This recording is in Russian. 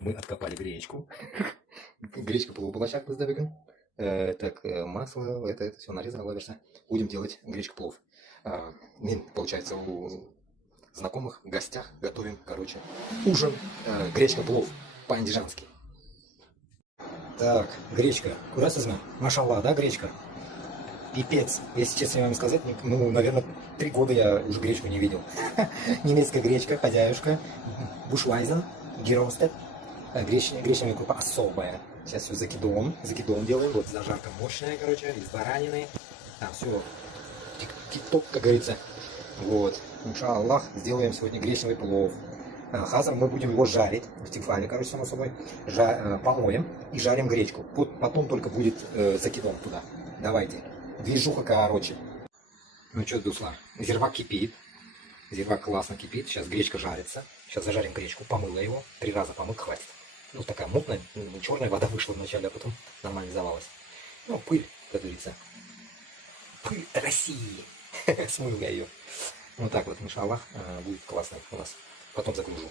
Мы откопали гречку. Гречка полуполощак с давиком. Так, масло, это все нарезано, ловишься. Будем делать гречку плов. Мы, получается, у знакомых, в гостях готовим, короче, ужин. Гречка плов по-андижански. Так, гречка. Куда созна? Машалла, да, гречка? Пипец. Если честно вам сказать, ну, наверное, 3 года я уже гречку не видел. Немецкая гречка, хозяюшка, бушвайзен, геростет. Гречневая крупа особая. Сейчас все закидон делаем. Вот зажарка мощная, короче, из баранины. Там все тик-ток, как говорится. Вот. Иншаллах, сделаем сегодня гречневый плов. Хазар мы будем его жарить в тефале, короче, само собой. Помоем и жарим гречку. Потом только будет закидон туда. Давайте. Движуха, короче. Ну что, Дусла, зирвак кипит. Зирвак классно кипит. Сейчас гречка жарится. Сейчас зажарим гречку. Помыла его. 3 раза помыл, хватит. Ну, такая мутная, черная вода вышла вначале, а потом нормализовалась. Ну, пыль, как говорится. Пыль России. Смыл я ее. Вот так вот, иншаллах, будет классно у нас. Потом загружу.